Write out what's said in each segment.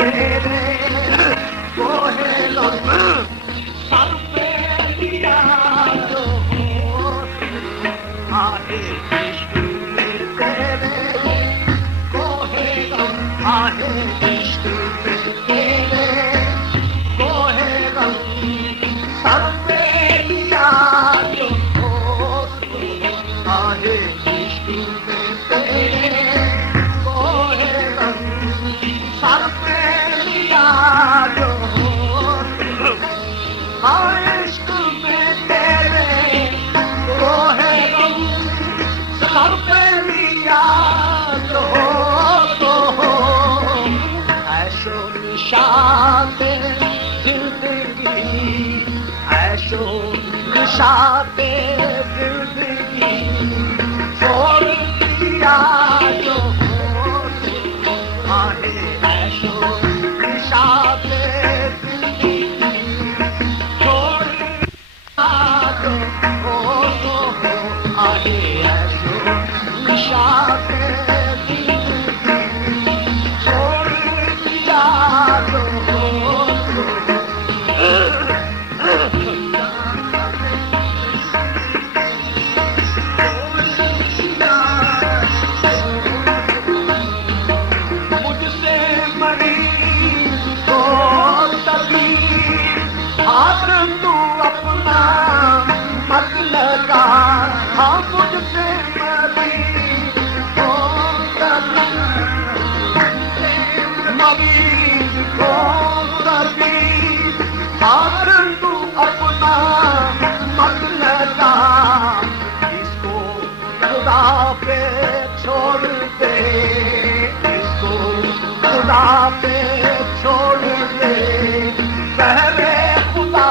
तेरे कोहे लुत्फ सर पे लिया जो आहे इश्क में तेरे कोहे गम आहे इश्क में तेरे कोहे गम सर पे लिया जो आहे इश्क में तेरे कोहे गम सर पे लिया जो इश्क में तेरे कोहे गम सर पे लिया जो ऐशो निशाते जिंदगी ऐशो निशाते जिंदगी छोड़ दिया जो आहे ऐशो निशाते जिंदगी छोड़ दिया जो आहे ऐशो निशाते जिंदगी छोड़ दिया जो मुझसे मरीज को तबीब हाथ तू अपना मत लगा हाँ मुझसे मरीज को मरीज को तबीब हाथ तू अपना मत लगा इसको खुदा पे छोड़ दे इसको खुदा पे छोड़ दे पहले खुदा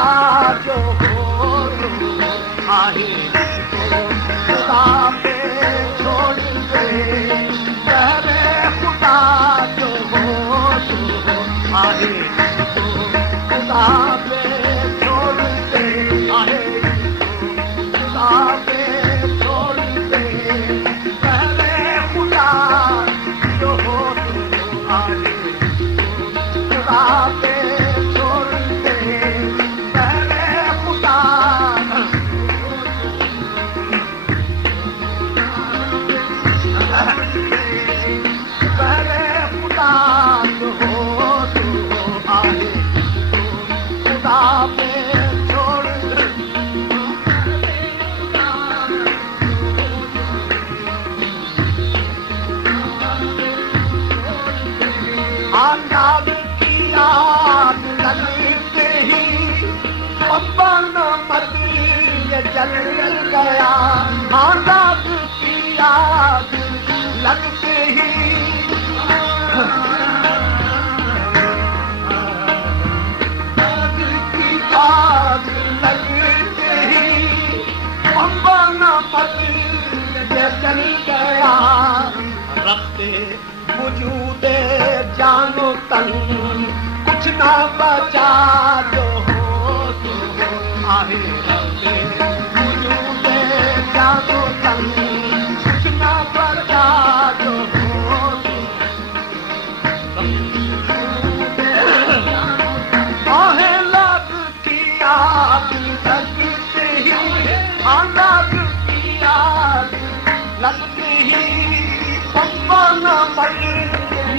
जो हो आहे इसको खुदा पे छोड़ दे पहले खुदा जो हो आहे इसको खुदा पे छोड़ दे आहे खुदा पे छोड़ दे पहले खुदा जो हो आहे खुदा पे छोड़ दे पहले खुदा पहले खुदा जो हो आहे खुदा पे छोड़ दे आजाद की याद लगते ही पप्पा न मदी ये जल गया आजाद की याद लगते ही आग लगते ही पप्पा न मदी ये जल गया रखते वजूदे जानो तन कुछ ना बचा जो हो आहे रखते वजूदे जानो तन कुछ ना बचा जो हो आहे लग की आग लगते ही लग की आग लगते ही पप्पा न मर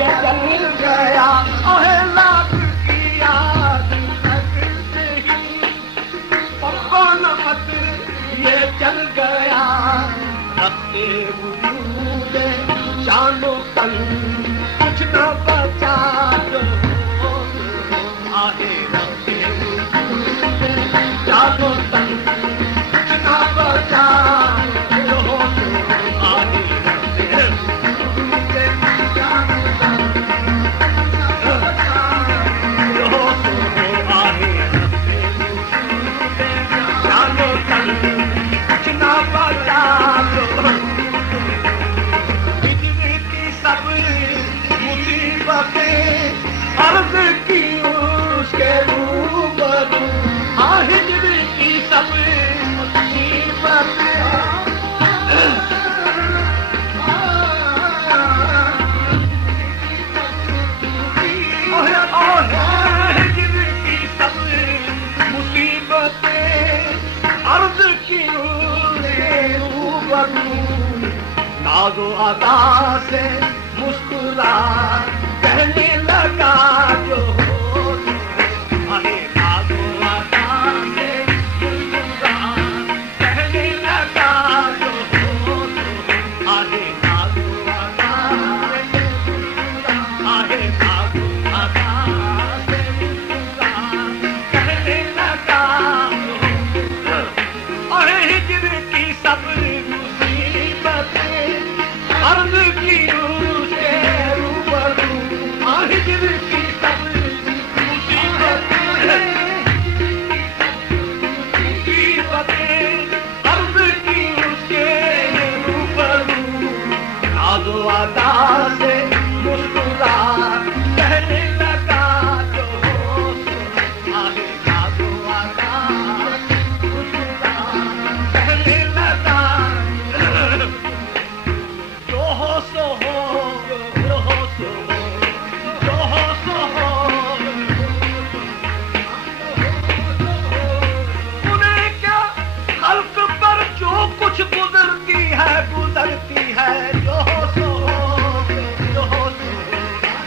ये जल गया ओहे लाख की याद नाज़ो अदा से मुस्कुरा कहने लगा जो आहे नाज़ो अदा से मुस्कुरा कहने लगा जो आहे नाज़ो अदा से मुस्कुरा आहे नाज़ो अदा से मुस्कुरा कहने लगा अरे हिजर की सब मुसीबतें अर्ज़ की उसके रूबरू हिजर की सब मुसीबतें अर्ज़ की उसके रूबरू नाज़ो अदा से मुस्कुरा कहने लगा जो आहे नाज़ो अदा मुस्कुरा कहने लगा जो हो सो हो जो हो सो हो जो हो सो हो उन्हें क्या खल्क पर जो कुछ गुजरती है जो हो सो हो जो हो सो हो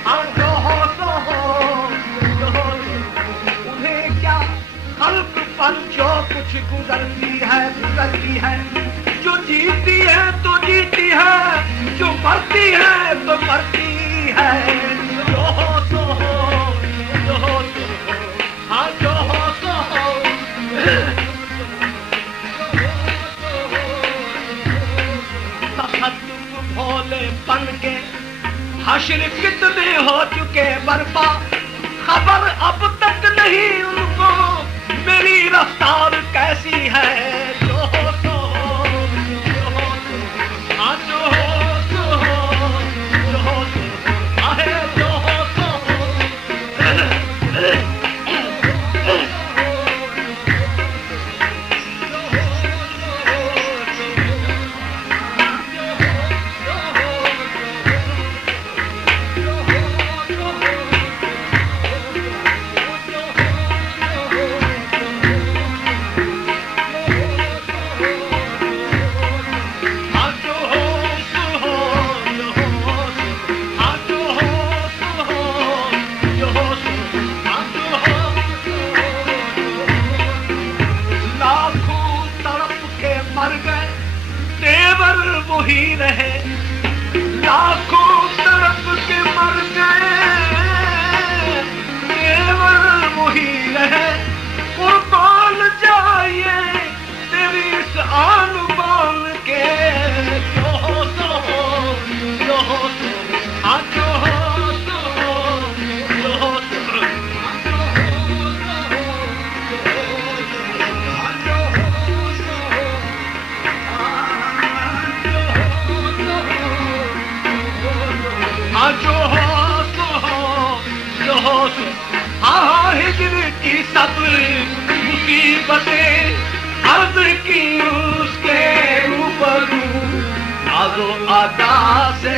हाँ जो हो सो हो जो हो सो उन्हें क्या खल्क पर जो कुछ गुजरती है जो जीती है तो जीती है जो मरती है तो मरती है जो हो सो हो जो हो सो हो हाँ जो हो सो हो तसद्दुक़ भोले बन के हश्र कितने हो चुके बर्पा खबर अब तक नहीं उनको मेरी रफ्तार कैसी है जो हो सो हो जो हो सो हाँ जो हो सो हो जो हो सो आहे जो हो सो हो वही रहे लाखों तरफ के मर गए केवल वही रहे कुर्बान जाइए तेरी इस आन बान के जो हो सो हो जो हो सो हाँ जो हो सो हो जो हो सो जो हो सो हो जो हो सो हाँ हिजर की सब मुसीबतें अर्ज़ की उसके रूबरू नाज़ो अदा से